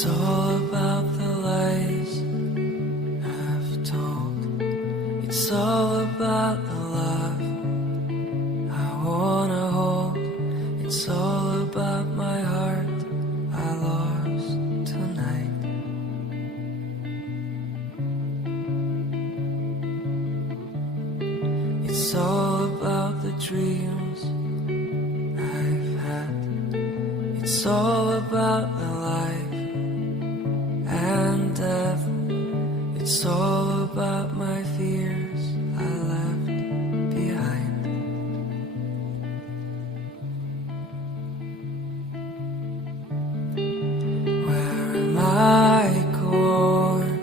It's all about the lies I've told. It's all about the love I wanna hold. It's all about my heart I lost tonight. It's all about the dreams I've had. It's all about the life and death. It's all about my fears I left behind. Where am I going?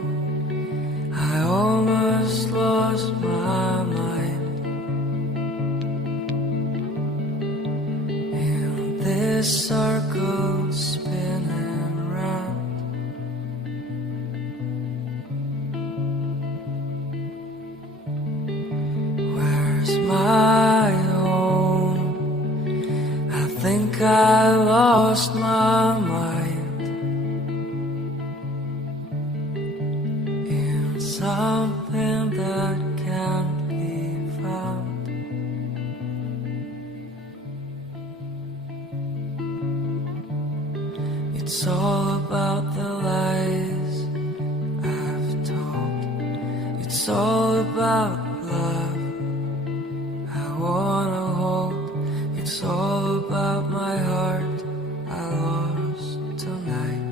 I almost lost my mind in this circle spinning round. Where's my home? I think I lost my mind in something that can't be found. It's all about the lies I've told. It's all about love I wanna hold. It's all about my heart I lost tonight.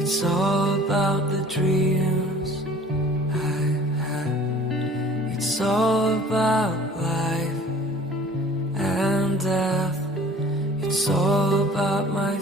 It's all about the dreams I've had. It's all about life and death. It's all about my